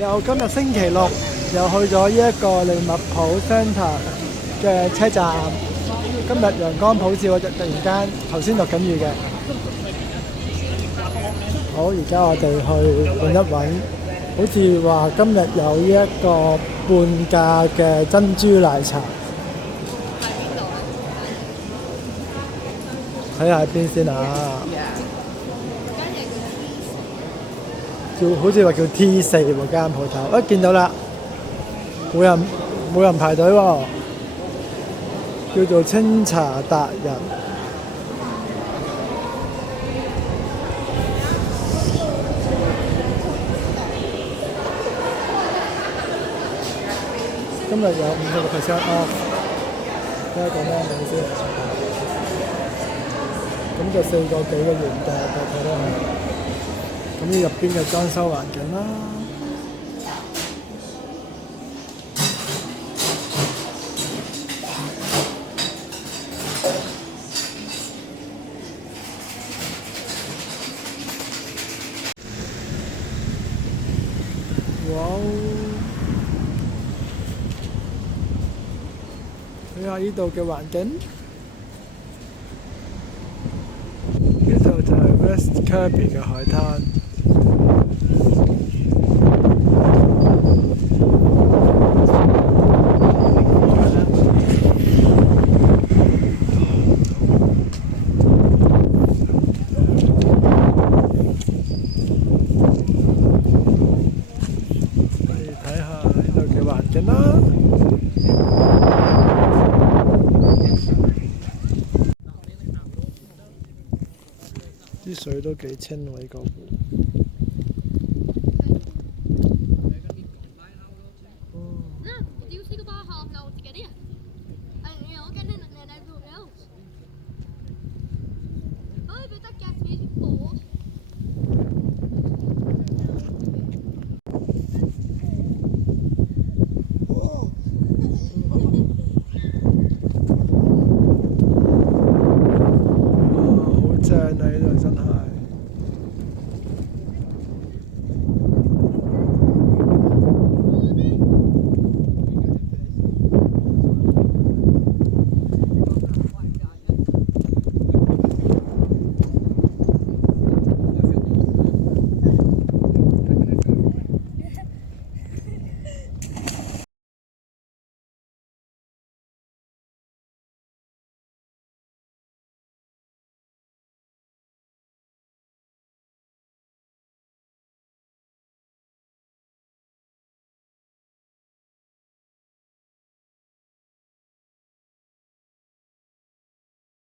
又今日星期六，又去咗呢一個利物浦 Centre 嘅車站。今日陽光普照，突然間頭先落緊雨嘅。好，而家我哋去揾一揾，好似話今日有呢一個半價嘅珍珠奶茶。睇下邊先啊！好似話叫 T4喎間鋪頭，見到啦，冇人排隊喎，叫做清茶達人。今日有50% off，睇下講咩名先。咁就4個幾嘅原價，大概都係。咁呢入邊嘅裝修環境啦，哇！睇下呢度嘅環境，呢度就係 West Kirby 嘅海灘。睇下呢度嘅環境啦，啲水都幾清喎，呢個湖。